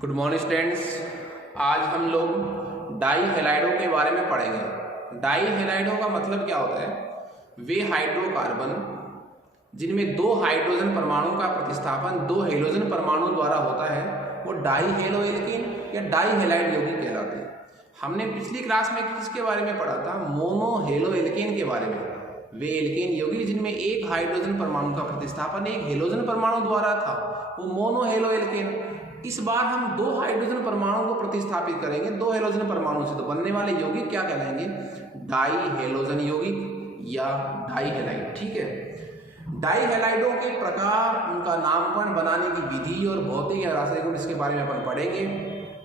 Good morning students. आज हम लोग डाई हैलाइडों के बारे में पढ़ेंगे। डाई हैलाइडों का मतलब क्या होता है? वे हाइड्रोकार्बन जिनमें दो हाइड्रोजन परमाणु का प्रतिस्थापन दो हेलोजन परमाणु द्वारा होता है वो डाई हेलोएल्केन या डाई हैलाइड यौगिक कहलाते हैं। हमने पिछली क्लास में किसके बारे में पढ़ा था? मोनो हेलोएल्केन के बारे में। वे एल्केन यौगिक जिनमें एक हाइड्रोजन परमाणु का प्रतिस्थापन एक हेलोजन परमाणु द्वारा था वो मोनो हेलोएल्केन। इस बार हम दो हाइड्रोजन परमाणु को प्रतिस्थापित करेंगे दो हेलोजन परमाणु से, तो बनने वाले यौगिक क्या कहलाएंगे? डाई हेलोजन यौगिक या डाई हैलाइड। ठीक है। डाई हैलाइडों के प्रकार, उनका नामकरण, बनाने की विधि और भौतिक या रासायनिक गुण, इसके बारे में अपन पढ़ेंगे।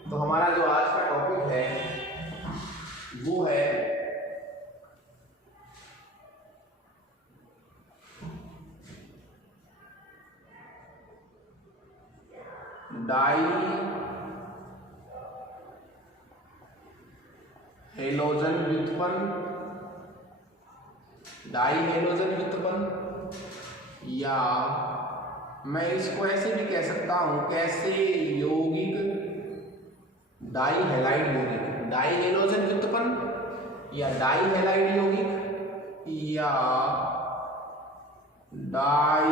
तो हमारा जो आज का टॉपिक है वो है डाई हेलोजन व्युत्पन्न, डाई हेलोजन व्युत्पन्न, या मैं इसको ऐसे भी कह सकता हूं कैसे यौगिक डाई हैलाइड यौगिक, डाई हेलोजन व्युत्पन्न या डाई हैलाइड यौगिक या डाई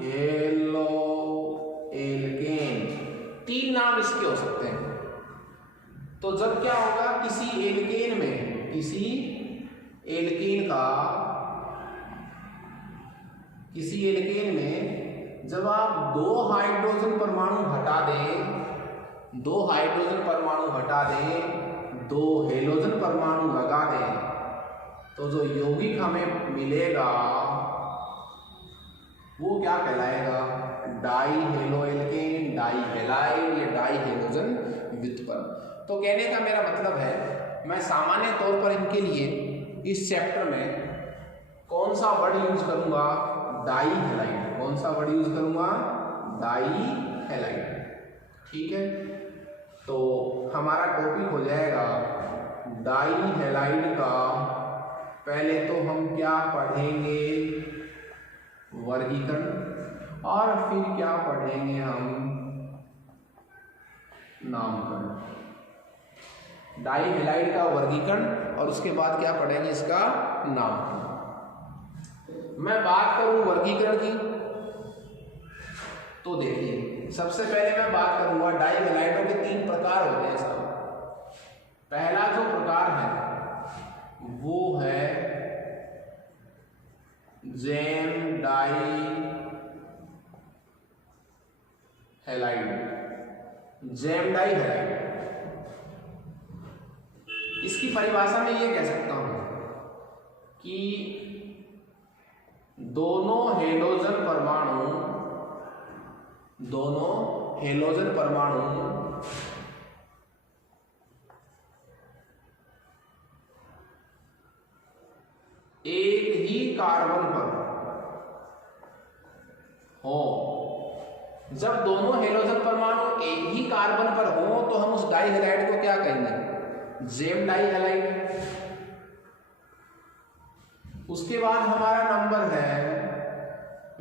हेलो एल्केन, तीन नाम इसके हो सकते हैं। तो जब क्या होगा, किसी एल्केन में जब आप दो हाइड्रोजन परमाणु हटा दें, दो हेलोजन परमाणु लगा दें, तो जो यौगिक हमें मिलेगा वो क्या कहलाएगा? डाई हेलोएल्केन, डाई हैलाइड या डाई हेलोजन व्युत्पन्न। तो कहने का मेरा मतलब है, मैं सामान्य तौर पर इनके लिए इस चैप्टर में कौन सा वर्ड यूज करूंगा? Dihalide. कौन सा वर्ड यूज करूंगा? Dihalide. ठीक है। तो हमारा टॉपिक हो जाएगा डाई हैलाइड का। पहले तो हम क्या पढ़ेंगे? वर्गीकरण, और फिर क्या पढ़ेंगे हम? नामकरण। डाई हैलाइड का वर्गीकरण और उसके बाद क्या पढ़ेंगे? इसका नामकरण। मैं बात करूं वर्गीकरण की, तो देखिए सबसे पहले मैं बात करूंगा डाई हैलाइडों के तीन प्रकार होते हैं सब। पहला जो प्रकार है वो है gem dihalide, gem dihalide. इसकी परिभाषा में ये कह सकता हूं कि दोनों हेलोजन परमाणु एक ही कार्बन पर हो। जब दोनों हेलोजन परमाणु एक ही कार्बन पर हो तो हम उस डाई हैलाइड को क्या कहेंगे? Gem dihalide. उसके बाद हमारा नंबर है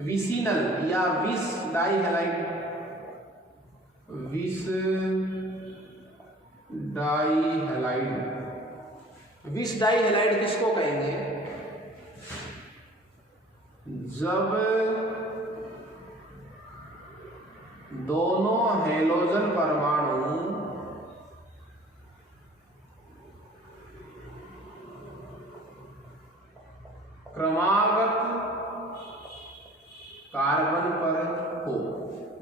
विसिनल या vic dihalide. Vic dihalide. Vic dihalide किसको कहेंगे? जब दोनों हेलोजन परमाणु क्रमागत कार्बन पर हो।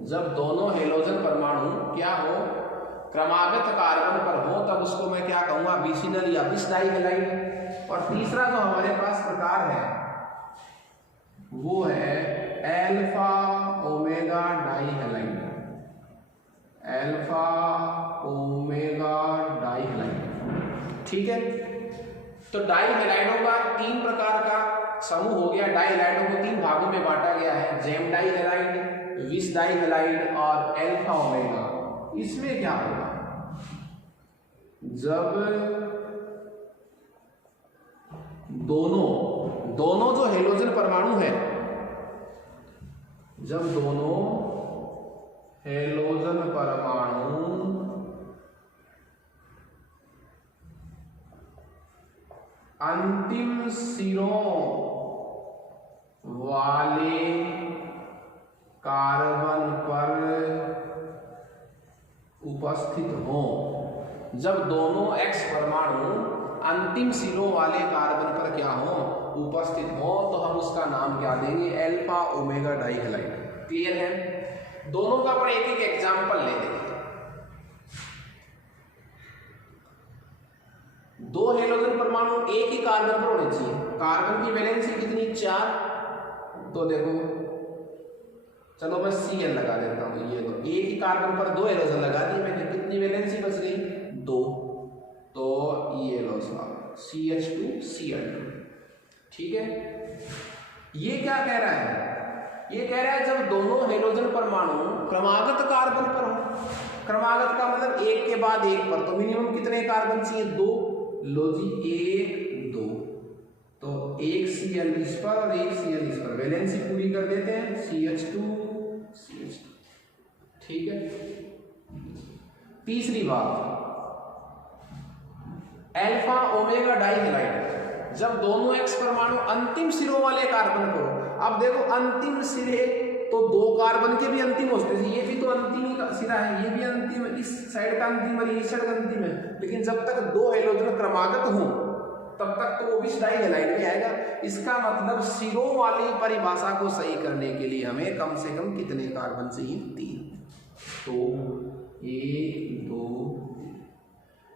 जब दोनों हेलोजन परमाणु क्या हो? क्रमागत कार्बन पर हो, तब उसको मैं क्या कहूंगा? विसिनल या विस डाई हैलाइड। और तीसरा जो हमारे पास प्रकार है वो है alpha omega die halide. Alpha omega die halide. ठीक है। तो डाई हैलाइडों का तीन प्रकार का समूह हो गया। डाई हैलाइडों को तीन भागों में बांटा गया है, gem dihalide, vic die halide और एल्फा ओमेगा। इसमें क्या होगा? जब दोनों जो हेलोजन परमाणु है, जब दोनों हेलोजन परमाणु कार्बन पर उपस्थित हो, जब दोनों X परमाणु अंतिम सिरों वाले कार्बन पर क्या हो, उपस्थित हो, तो हम उसका नाम क्या देंगे, अल्फा ओमेगा डाइहैलाइड। क्लियर है। दोनों का अपन एक एक एग्जांपल ले लेंगे। दो हेलोजन परमाणु एक ही कार्बन पर होने चाहिए। कार्बन की वैलेंसी कितनी, 4। तो देखो, चलो मैं Cl लगा देता हूं। ये दो एक ही कार्बन पर 2 हेलोजन लगा दिए मैंने, कितनी वैलेंसी बच गई, 2। तो ये लो साहब CH2Cl2। ठीक है। ये क्या कह रहा है, ये कह रहा है जब दोनों हेलोजन परमाणु क्रमागत कार्बन पर हो। क्रमागत का मतलब एक के बाद एक पर, तो मिनिमम कितने कार्बन चाहिए, 2। लो जी, 1 2, तो एक Cl इस पर और एक Cl इस पर, वैलेंसी पूरी कर देते हैं, CH2। ठीक है। तीसरी बात, अल्फा ओमेगा डाइहैलाइड, जब दोनों X परमाणु अंतिम सिरों वाले कार्बन पर हो। अब देखो, अंतिम सिरे तो 2 कार्बन के भी अंतिम होते हैं, ये भी तो अंतिम ही सिरा है, ये भी अंतिम है, इस साइड का अंतिम और इस साइड का अंतिम है। लेकिन जब तक 2 हेलोजन क्रमागत हो तब तक तो वो भी डाइहैलाइड में आएगा। इसका मतलब सिरों वाली परिभाषा को सही करने के लिए हमें कम से कम कितने कार्बन चाहिए, 3। तो 1 2,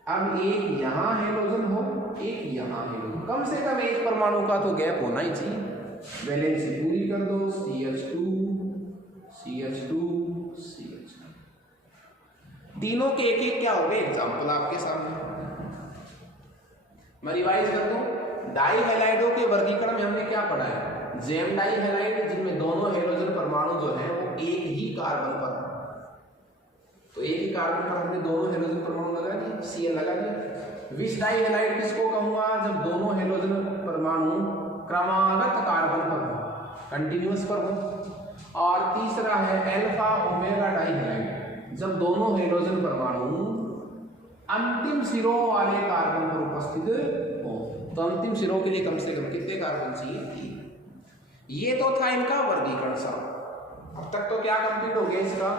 अब एक यहाँ हेलोजन हो, एक यहाँ हेलोजन, कम से कम एक परमाणु का तो गैप होना ही चाहिए। वैलेंसी पूरी कर दो, CH2। तीनों के एक एक क्या हो गए एग्जाम्पल आपके सामने। मैं रिवाइज कर दूं, डाइहैलाइडों के वर्गीकरण में हमने क्या पढ़ा है, जेम डाइहैलाइड, जिनमें दोनों हेलोजन परमाणु जो है वो एक ही कार्बन पर है। तो एक ही कार्बन पर हमने दोनों हेलोजन परमाणु लगा दिए, Cl लगा दिया। विश डाइहैलाइड किसको कहूंगा, जब दोनों हेलोजन परमाणु क्रमागत कार्बन पर हो, कंटिन्यूअस पर हो। और तीसरा है अल्फा ओमेगा डाइहैलाइड, जब दोनों हेलोजन परमाणु अंतिम सिरों वाले कार्बन पर उपस्थित हो। तो अंतिम सिरों के लिए कम से कम कितने कार्बन चाहिए, 3। ये तो था इनका वर्गीकरण साहब। अब तक तो क्या कंप्लीट हो गया इसका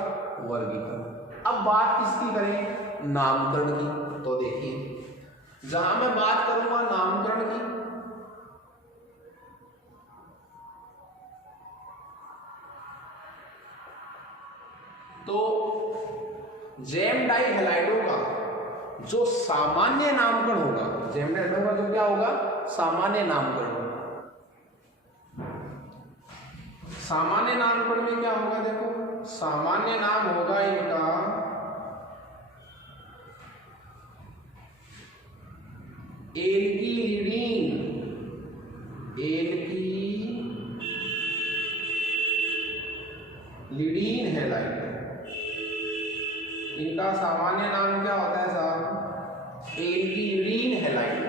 वर्गीकरण। अब बात किसकी करें, नामकरण की। तो देखिए, जहां मैं बात करूंगा नामकरण की, तो जेम डाइहैलाइडों का जो सामान्य नामकरण होगा, जेम डाइहैलाइडों का जो क्या होगा, सामान्य नामकरण। सामान्य नामकरण में क्या होगा, देखो सामान्य नाम होगा इनका एल्किलिडीन। एल्किलिडीन हैलाइड, इनका सामान्य नाम क्या होता है साहब, एल्किलिडीन हैलाइड।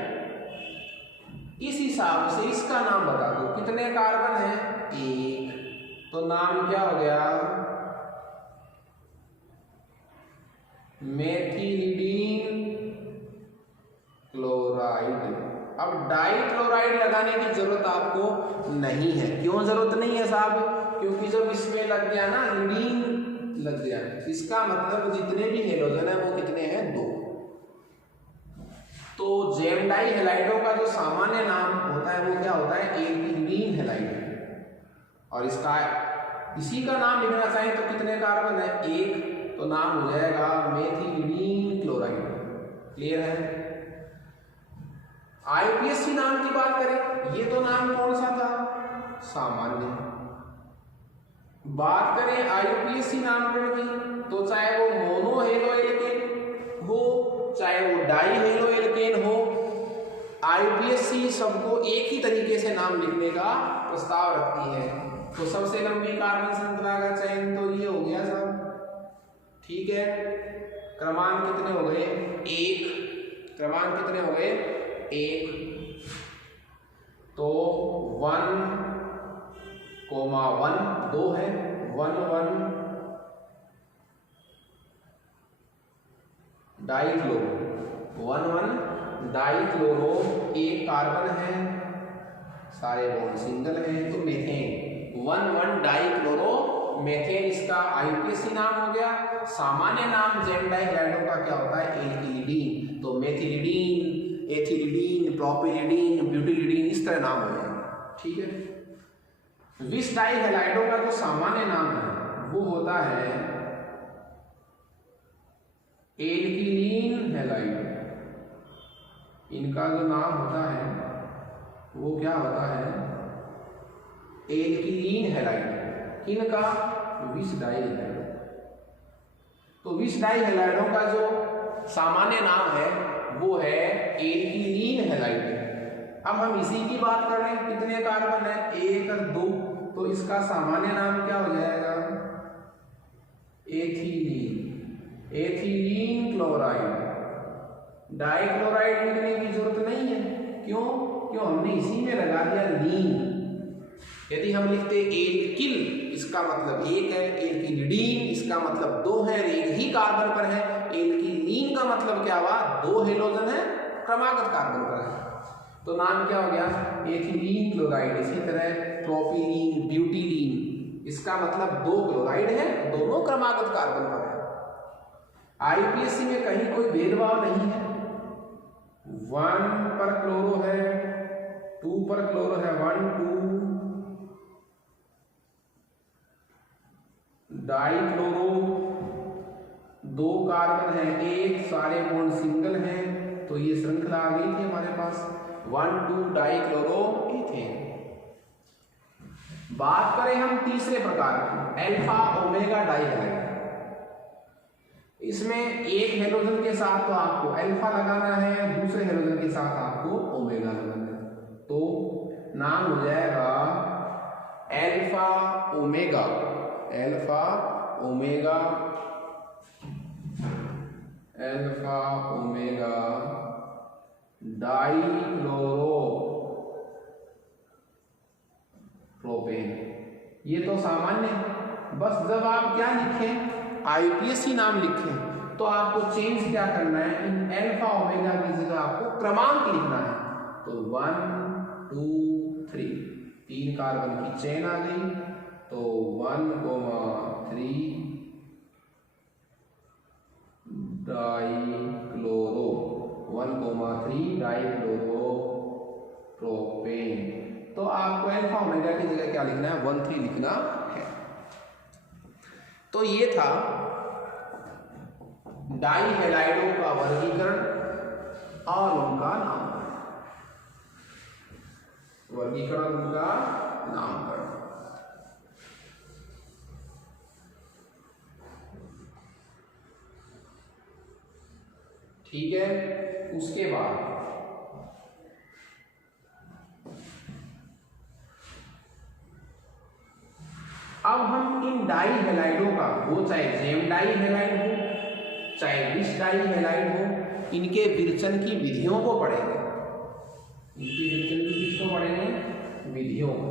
इस हिसाब से इसका नाम बता दो, कितने कार्बन है, 1। तो नाम क्या हो गया, मेथिलिडीन क्लोराइड। अब डाइक्लोराइड लगाने की जरूरत आपको नहीं है। क्यों जरूरत नहीं है साहब, क्योंकि जब इसमें लग गया ना लीडीन लग गया, इसका मतलब जितने भी हेलोजन है वो कितने हैं, 2। तो जेम डाइहैलाइडों का जो सामान्य नाम होता है वो क्या होता है, एल्किलीन हैलाइड। और इसका इसी का नाम लिखना चाहें तो कितने कार्बन है, 1। तो नाम हो जाएगा मेथिलीन क्लोराइड। क्लियर है। आईपीएससी नाम की बात करें, ये तो नाम कौन सा था, सामान्य। बात करें आईपीएससी नामकरण की, तो चाहे वो मोनो हेलो एल्केन हो चाहे वो डाई हेलो एल्केन हो, आईपीएससी सबको एक ही तरीके से नाम लिखने का प्रस्ताव रखती है। तो सबसे लंबी कार्बन श्रृंखला का चयन तो ये हो गया साहब, ठीक है। क्रमांक कितने हो गए, 1। क्रमांक कितने हो गए, 1। तो 1, 2 है, 1 1 डाइक्लोरो, 1 1 डाइक्लोरो, 1 कार्बन है, सारे बॉन्ड सिंगल है, तो मीथेन 1 1 डाइक्लोरो मेथेन इसका आईयूपीएसी नाम हो गया। सामान्य नाम जेम डाइहैलाइडों का क्या होता है? एल्किलिडीन। तो मेथिलिडीन, एथिलिडीन, प्रोपिलिडीन, ब्यूटिलिडीन, इस तरह नाम हो जाएंगे। ठीक है। विस डाइहैलाइडों का जो सामान्य नाम है वो होता है एल्किलीन हैलाइड। इनका जो नाम होता है वो क्या होता है? एल्किलीन हैलाइड। किनका? विस डाइहैलाइड। तो विस डाइहैलाइडों का जो सामान्य नाम है वो है एल्किलीन हैलाइड। अब हम इसी की बात कर लें, कितने कार्बन है? 1 और 2। तो इसका सामान्य नाम क्या हो जाएगा? Ethylene, ethylene chloride. डाइक्लोराइड लिखने की जरूरत नहीं है। क्यों? क्यों हमने इसी में लगा दिया लीन। यदि हम लिखते एल्किल, इसका मतलब 1 है, एल्किलिडीन इसका मतलब 2 है, एक ही कार्बन पर है। एल्किलीन का मतलब क्या हुआ? 2 हेलोजन है, क्रमागत कार्बन पर है। तो नाम क्या हो गया? Ethylene chloride. इसी तरह प्रोपिलीन, ब्यूटिलीन, इसका मतलब 2 क्लोराइड है, दोनों क्रमागत कार्बन पर है। आईयूपीएसी में कहीं कोई भेदभाव नहीं है। 1 पर क्लोरो है, 2 पर क्लोरो है, 1 2, डाइक्लोरो 2 कार्बन है, 1, सारे बॉन्ड सिंगल हैं। तो ये श्रृंखला आ गई थी हमारे पास 1 2 डाइक्लोरो इथेन। बात करें हम तीसरे प्रकार की, अल्फा ओमेगा डाइहैलाइड। इसमें एक हेलोजन के साथ तो आपको अल्फा लगाना है, दूसरे हेलोजन के साथ आपको ओमेगा लगाना है। तो नाम हो जाएगा alpha omega, alpha omega, alpha omega dichloro propane. ये तो सामान्य, बस जब आप क्या लिखें? आईयूपीएसी नाम लिखें तो आपको चेंज क्या करना है? इन अल्फा ओमेगा की जगह आपको क्रमांक लिखना है। तो 1 2 3, 3 कार्बन की चेन आ गई। तो 1,3 डाइक्लोरो, 1,3 डाइक्लोरो प्रोपेन। तो आपको अल्फा ओमेगा की जगह क्या लिखना है? 1 3 लिखना है। तो ये था डाइहैलाइडों का वर्गीकरण और उनका नामकरण। वर्गीकरण, उनका नामकरण। ठीक है। उसके बाद अब हम इन डाइहैलाइडों का, वो चाहे जेम डाइहैलाइड हो चाहे विस डाइहैलाइड हो, इनके विरचन की विधियों को पढ़ेंगे। इनके विरचन की किसको पढ़ेंगे? विधियों को,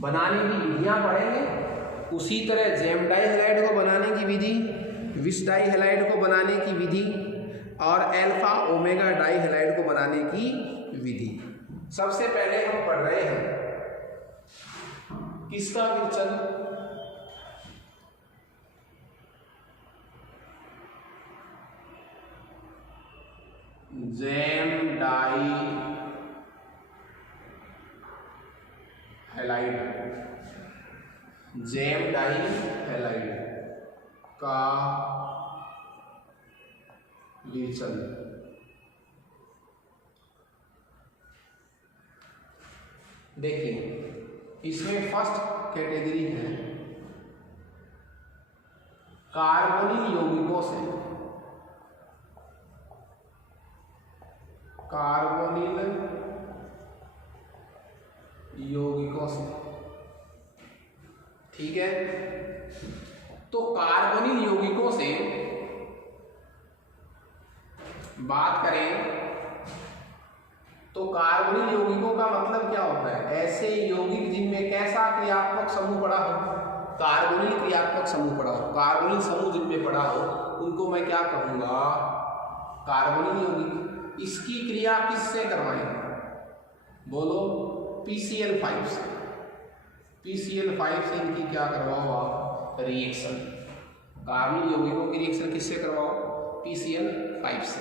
बनाने की विधियां पढ़ेंगे। उसी तरह जेम डाइहैलाइड को बनाने की विधि, विस डाइहैलाइड को बनाने की विधि और अल्फा ओमेगा डाइहैलाइड को बनाने की विधि। सबसे पहले हम पढ़ रहे हैं किसका विरचन? जेम डाइहैलाइड जेम डाइहैलाइड का विरचन। देखिए, इसमें फर्स्ट कैटेगरी है कार्बोनिल यौगिकों से। कार्बोनिल यौगिकों से, ठीक है। तो कार्बोनिल यौगिकों से बात करें तो कार्बोनिल यौगिकों का मतलब क्या होता है? ऐसे यौगिक जिनमें कैसा क्रियात्मक समूह पड़ा हो? कार्बोनिल क्रियात्मक समूह पड़ा हो। कार्बोनिल समूह जिनमें पड़ा हो उनको मैं क्या कहूंगा? कार्बोनिल यौगिक। इसकी क्रिया किससे करवाएंगे? बोलो, PCl5 से। PCl5 से इनकी क्या करवाओ आप, रिएक्शन। कार्बनिक यौगिकों की रिएक्शन किससे करवाओ, PCl5 से।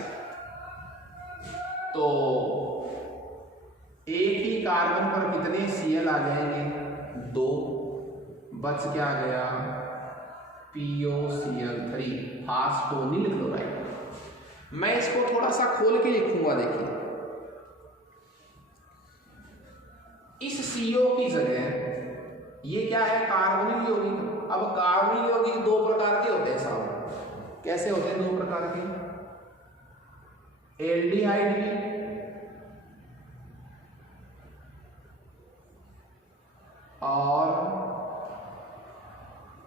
तो एक ही कार्बन पर कितने Cl आ जाएंगे, 2, बच क्या गया POCl3, फास्फोनिल क्लोराइड। मैं इसको थोड़ा सा खोल के लिखूंगा, देखिए इस CO की जगह ये क्या है, कार्बनिल यौगिक। अब कार्बनिल यौगिक दो प्रकार के होते हैं साहब, कैसे होते हैं, दो प्रकार के, एल्डिहाइड भी और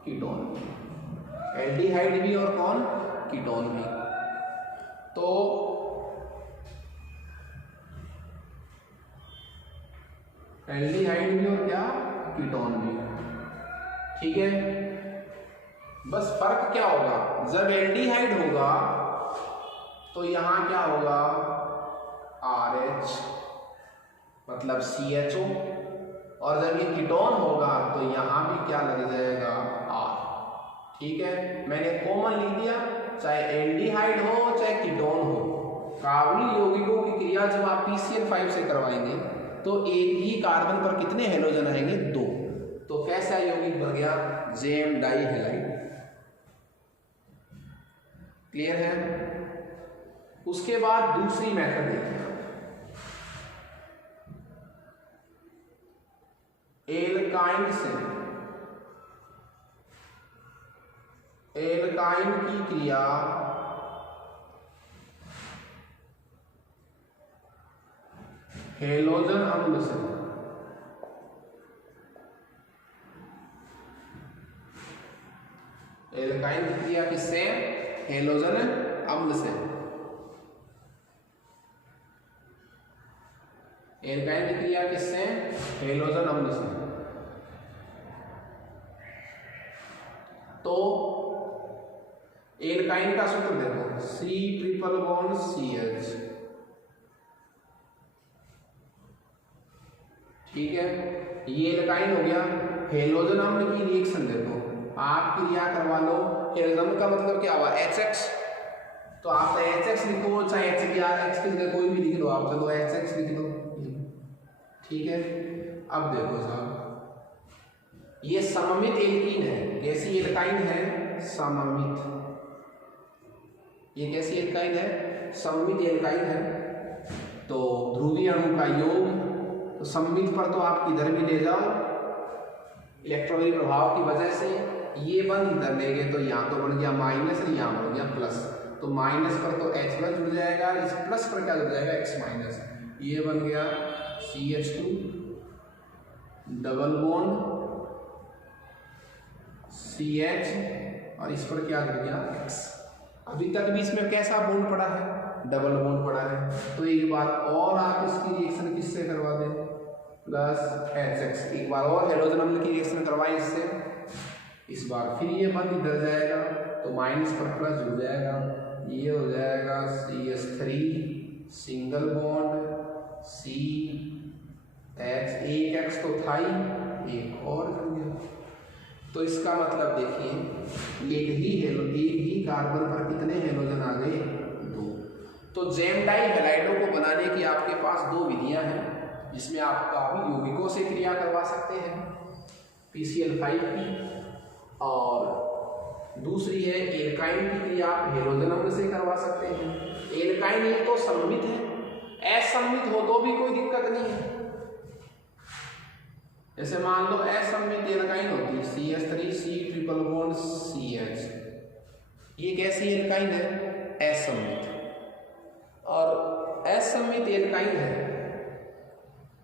कीटोन भी। एल्डिहाइड भी और कौन, कीटोन भी। तो एल्डिहाइड भी और क्या, कीटोन भी, ठीक है। बस फर्क क्या होगा, जब एल्डिहाइड होगा तो यहां क्या होगा, RH मतलब CHO, और जब ये कीटोन होगा तो यहां भी क्या लग जाएगा, R, ठीक है। मैंने कॉमन लिख दिया, चाहे एल्डिहाइड हो चाहे कीटोन हो, कार्बनिक यौगिकों की क्रिया जब आप PCl5 से करवाएंगे तो एक ही कार्बन पर कितने हेलोजन आएंगे, 2। तो कैसा यौगिक बन गया, जेम डाई हैलाइड। क्लियर है। उसके बाद दूसरी मेथड देखिए, एल्काइन से, एल्काइन की क्रिया हेलोजन अम्ल से, एल्काइन की क्रिया किससे, हेलोजन अम्ल से। एल्काइन की क्रिया किससे, हेलोजन अम्ल से। तो एल्काइन का सूत्र देखो, C≡CH, ठीक है। ये एल्काइन हो गया। हेलोजन अम्ल की रिएक्शन देखो, आप क्रिया करवा लो, हेलोजन का मतलब क्या हुआ, HX, तो आप HX लिखो चाहे HBr की जगह कोई भी लिख लो आप, चलो HX लिख लो, ठीक है। अब देखो साहब, ये सममित एल्कीन है, कैसी एल्काइन है, सममित। ये कैसी एल्काइन है, सममित एल्काइन है। तो ध्रुवीय अणु का योग, तो सममित पर तो आप किधर भी ले जाओ, इलेक्ट्रॉनिक प्रभाव की वजह से ये बन इधर ले गए, तो यहाँ तो बन गया माइनस, यहाँ बन गया प्लस। तो माइनस पर तो H प्लस जुड़ जाएगा, इस प्लस पर क्या जुड़ जाएगा, X माइनस। ये बन गया CH2 डबल बॉन्ड CH, और इस पर क्या जुड़ गया, X। अभी तक भी इसमें कैसा बॉन्ड पड़ा है, डबल बॉन्ड पड़ा है। तो एक बार और आप इसकी रिएक्शन किससे करवा दें, प्लस HX। एक बार और हेलोजन अम्ल की रिएक्शन करवाएं इससे, इस बार फिर ये बंद इधर जाएगा, तो माइनस पर प्लस जुड़ जाएगा, ये हो जाएगा CH3 सिंगल बॉन्ड CH, एक X तो था ही, एक और जुड़ गया। तो इसका मतलब देखिए, एक ही कार्बन पर कितने हेलोजन आ गए, 2। तो जेम डाई हैलाइडों को बनाने की आपके पास 2 विधियां हैं, जिसमें आप कार्बनिक यौगिकों से क्रिया करवा सकते हैं, PCl5 की, और दूसरी है एल्काइन की क्रिया आप हेलोजन अम्ल से करवा सकते हैं। एल्काइन ये तो सममित है, असममित हो तो भी कोई दिक्कत नहीं है। जैसे मान लो असममित एल्काइन होती है, CH3 ट्रिपल बॉन्ड CH, ये कैसी एल्काइन है, असममित। और असममित एल्काइन है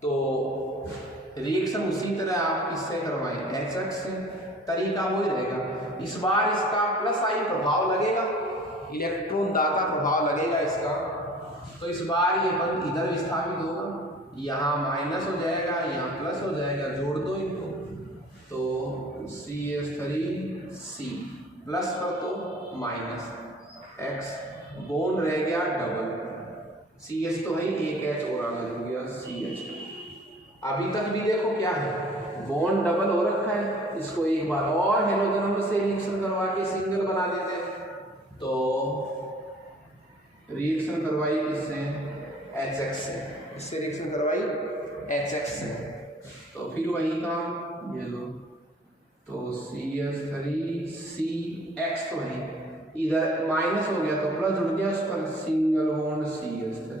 तो रिएक्शन उसी तरह आप किससे करवाएं, HX से, तरीका वही रहेगा। इस बार इसका प्लस आई प्रभाव लगेगा, इलेक्ट्रॉन दाता प्रभाव लगेगा इसका, तो इस बार ये बंद इधर विस्थापित होगा, यहाँ माइनस हो जाएगा, यहाँ प्लस हो जाएगा, जोड़ दो इनको, तो CH3C प्लस पर तो माइनस X, बॉन्ड रह गया डबल, CH तो है, एक H और आगे जुड़ गया CH। अभी तक भी देखो क्या है, बॉन्ड डबल हो रखा है, इसको एक बार और हेलोजन नंबर से रिएक्शन करवा के सिंगल बना देते हैं। तो रिएक्शन करवाई किससे? HX से। इससे रिएक्शन करवाई HX से। तो फिर वही काम, ये लो, तो CH3CX तो है, इधर माइनस हो गया तो प्लस जुड़ गया, उस पर सिंगल बॉन्ड CH3,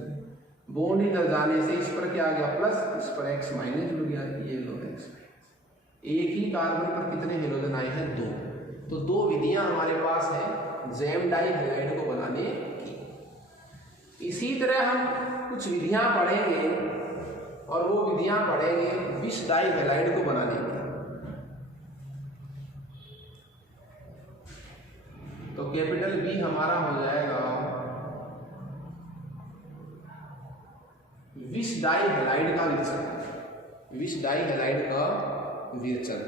बॉन्ड इधर जाने से इस पर क्या आ गया प्लस, इस पर X माइनस जुड़ गया, ये लो X। एक ही कार्बन पर कितने हेलोजन आए हैं? 2। तो 2 विधियां हमारे पास है जैम डाई हैलाइड को बनाने की। इसी तरह हम कुछ विधियां पढ़ेंगे और वो विधियां पढ़ेंगे विष डाई हैलाइड को बनाने की। तो कैपिटल B हमारा हो जाएगा विष डाई हैलाइड का विरचन। विष डाई हैलाइड का विरचन।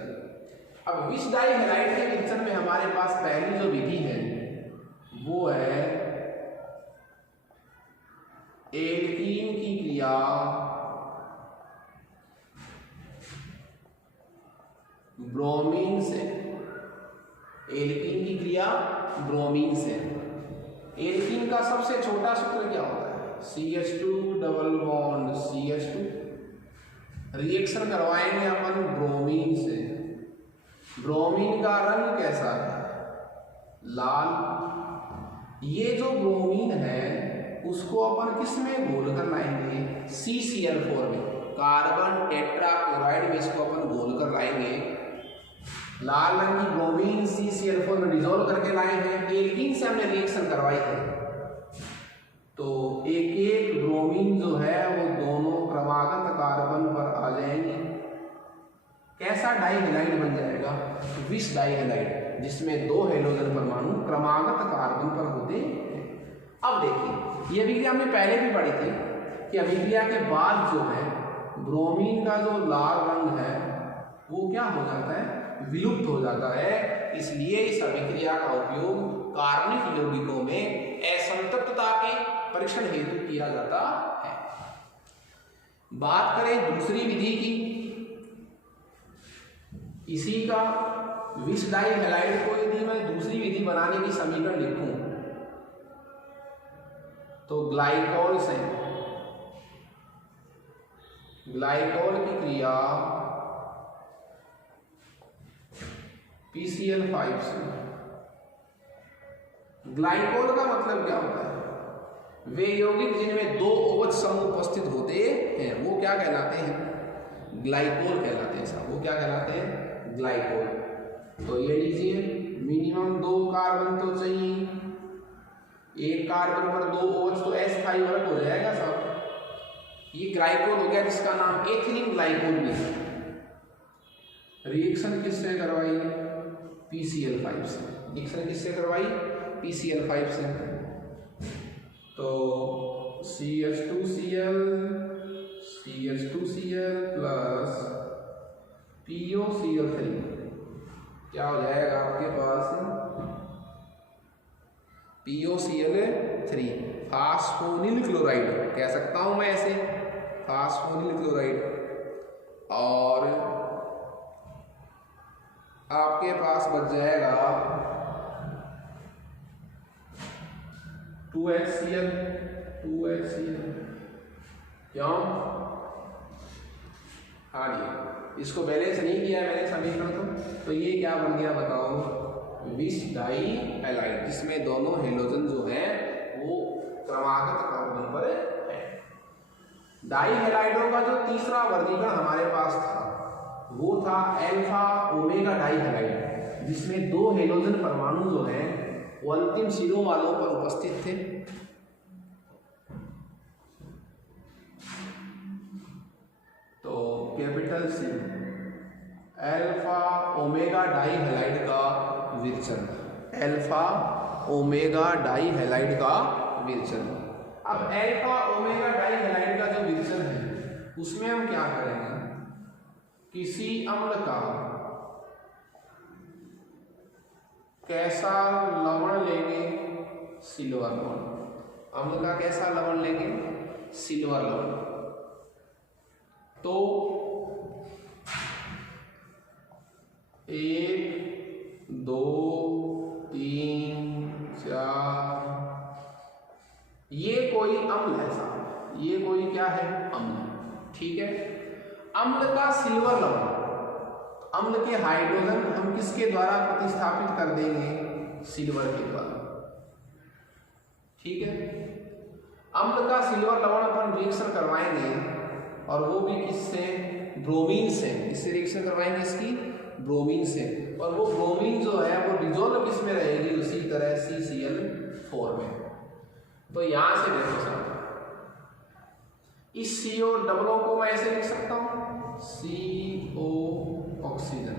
अब विष डाई हैलाइड के विरचन में हमारे पास पहली जो विधि है वो है एल्कीन की क्रिया ब्रोमीन से। एल्कीन की क्रिया ब्रोमीन से। एल्कीन का सबसे छोटा सूत्र क्या होता है? CH2 double bond CH2। Reaction करवाएंगे अपन ब्रोमीन से। ब्रोमीन का रंग कैसा है? लाल। ये जो ब्रोमीन है उसको अपन किस में घोल कर लाएंगे? CCl4 में, कार्बन टेट्रा क्लोराइड में इसको अपन घोल कर लाएंगे। लाल रंग की ब्रोमीन CCl4 में डिजोल्व करके लाए हैं। एल्कीन से हमने रिएक्शन करवाई है, तो एक एक ब्रोमीन जो है वो दोनों क्रमागत कार्बन पर आ जाएंगे। कैसा डाई हैलाइड बन जाएगा? विष डाई हैलाइड, जिसमें 2 हेलोजन परमाणु क्रमागत कार्बन पर होते हैं। अब देखिए, ये अभिक्रिया हमने पहले भी पढ़ी थी कि अभिक्रिया के बाद जो है ब्रोमीन का जो लाल रंग है वो क्या हो जाता है? विलुप्त हो जाता है। इसलिए इस अभिक्रिया का उपयोग कार्बनिक यौगिकों में असंतृप्तता के परीक्षण हेतु किया जाता है। बात करें दूसरी विधि की, इसी का विष डाई हैलाइड को यदि मैं दूसरी विधि बनाने की समीकरण लिखूं तो ग्लाइकोल से, ग्लाइकोल की क्रिया PCl5 से। ग्लाइकोल का मतलब क्या होता है? वे यौगिक जिनमें 2 OH समूह उपस्थित होते हैं वो क्या कहलाते हैं? ग्लाइकोल कहलाते हैं साहब। वो क्या कहलाते हैं? ग्लाइकोल। तो ये लीजिए, मिनिमम 2 कार्बन तो चाहिए, एक कार्बन पर 2 OH तो S वर्ग हो जाएगा साहब। ये ग्लाइकोल हो गया, जिसका नाम एथिलीन ग्लाइकोल भी है। रिएक्शन किससे करवाई? PCl5 से। रिएक्शन किससे करवाई? PCl5 से। तो CH2Cl प्लस POCl3 क्या हो जाएगा आपके पास? POCl3, फास्फोनिल क्लोराइड कह सकता हूं मैं ऐसे, फास्फोनिल क्लोराइड। और आपके पास बच जाएगा 2HCl। क्यों? हाँ जी, इसको बैलेंस नहीं किया है मैंने समीकरण तो ये क्या बन गया बताओ? विष डाई हैलाइड, जिसमें दोनों हेलोजन जो है वो क्रमागत कार्बन पर है। डाई हैलाइडों का जो तीसरा वर्गीकरण हमारे पास था वो था अल्फा ओमेगा डाई हैलाइड, जिसमें 2 हेलोजन परमाणु जो हैं वो अंतिम सिरों वालों पर उपस्थित थे। तो capital C alpha omega die halide का विरचन। अल्फा ओमेगा डाई हैलाइड का विरचन। अब अल्फा ओमेगा डाई हैलाइड का जो विरचन है उसमें हम क्या करेंगे? किसी अम्ल का कैसा लवण लेंगे? सिल्वर लवण। अम्ल का कैसा लवण लेंगे? सिल्वर लवण। तो 1 2 3 4, ये कोई अम्ल है साहब, ये कोई क्या है, अम्ल। ठीक है, अम्ल का सिल्वर लवण, अम्ल के हाइड्रोजन हम किसके द्वारा प्रतिस्थापित कर देंगे, सिल्वर के द्वारा। ठीक है, अम्ल का सिल्वर लवण अपन रिएक्शन करवाएंगे और वो भी किससे, ब्रोमीन से। किससे रिएक्शन करवाएंगे, इसकी ब्रोमीन से। और वो ब्रोमीन जो है वो डिजोल्व किस में रहेगी, उसी तरह CCl4 में। तो यहां से देखो सर, इस CO डबलों को मैं ऐसे लिख सकता हूं, CO ऑक्सीजन,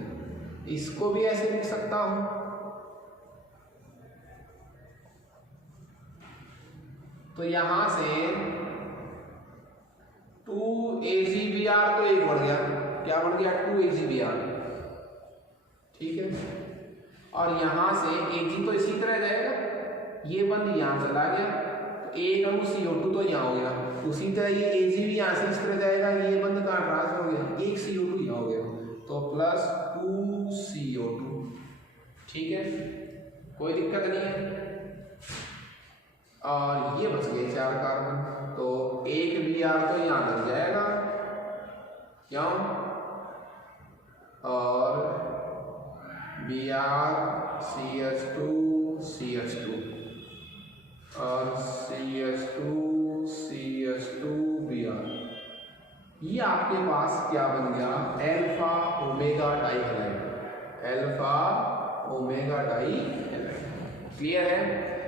इसको भी ऐसे लिख सकता हूं। तो यहां से 2AgBr तो एक बढ़ गया, क्या बढ़ गया, 2AgBr। ठीक है, और यहां से Ag तो इसी तरह जाएगा, ये बंद यहां चला गया, एक अणु CO2 तो यहाँ हो गया, उसी तरह ये Ag भी यहाँ से इस तरह जाएगा, ये बंद कहाँ ट्रांसफर हो गया, एक CO2 यहाँ हो गया, तो प्लस 2CO2। ठीक है, कोई दिक्कत नहीं है। और ये बच गए 4 कार्बन, तो एक Br तो यहाँ लग जाएगा, क्यों, और Br CH2 CH2 और CH2Br, ये आपके पास क्या बन गया, alpha omega dihalide, alpha omega dihalide. Clear है।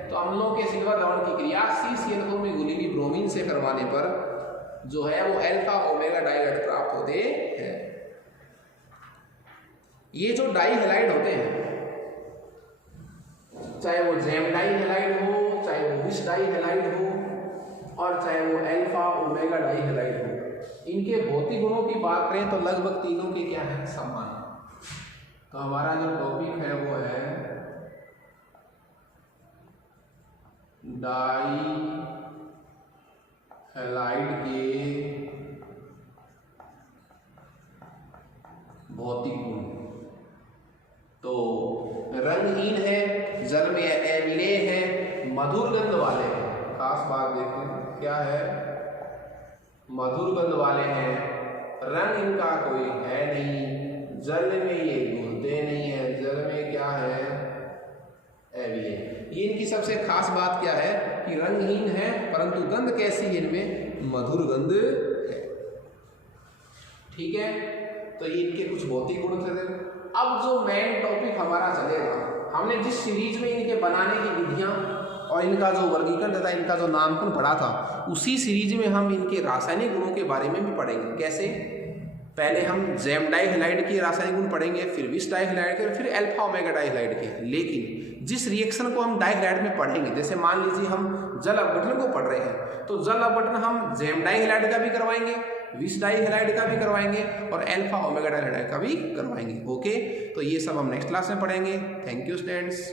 तो अम्लों के सिल्वर लवण की क्रिया CCl4 में घुली हुई ब्रोमीन से करवाने पर जो है वो अल्फा ओमेगा डाइहैलाइड प्राप्त होते हैं। ये जो डाइहैलाइड होते हैं, चाहे वो जेम डाइहैलाइड हो, चाहे वो विस डाइहैलाइड हो, और चाहे वो अल्फा ओमेगा डाइहैलाइड हो, इनके भौतिक गुणों की बात करें तो लगभग तीनों के क्या है, समान। तो हमारा जो टॉपिक है वो है डाइहैलाइड के भौतिक गुण। तो रंगहीन है, जल में अम्लीय है, मधुर गंध वाले हैं। खास बात देखें क्या है, मधुर गंध वाले हैं, रंग इनका कोई है नहीं, जल में ये घुलते नहीं है, जल में क्या है, अम्लीय। ये इनकी सबसे खास बात क्या है कि रंगहीन है, परंतु गंध कैसी है, इनमें मधुर गंध है। ठीक है, तो ये इनके कुछ भौतिक गुण थे। अब जो मेन टॉपिक हमारा चलेगा, हमने जिस सीरीज में इनके बनाने की विधियां और इनका जो वर्गीकरण तथा इनका जो नामकरण पढ़ा था, उसी सीरीज में हम इनके रासायनिक गुणों के बारे में भी पढ़ेंगे। कैसे, पहले हम जेम डाइहैलाइड के रासायनिक गुण पढ़ेंगे, फिर विस डाइहैलाइड के, फिर अल्फा ओमेगा डाइहैलाइड के। लेकिन जिस रिएक्शन को हम डाइहैलाइड में पढ़ेंगे, जैसे मान लीजिए हम जल अपघटन को पढ़ रहे हैं, तो जल अपघटन हम जेम डाइहैलाइड का भी करवाएंगे, विस डाइहैलाइड का भी करवाएंगे और अल्फा ओमेगा डाइहैलाइड का भी करवाएंगे। ओके, तो ये सब हम नेक्स्ट क्लास में पढ़ेंगे। Thank you students.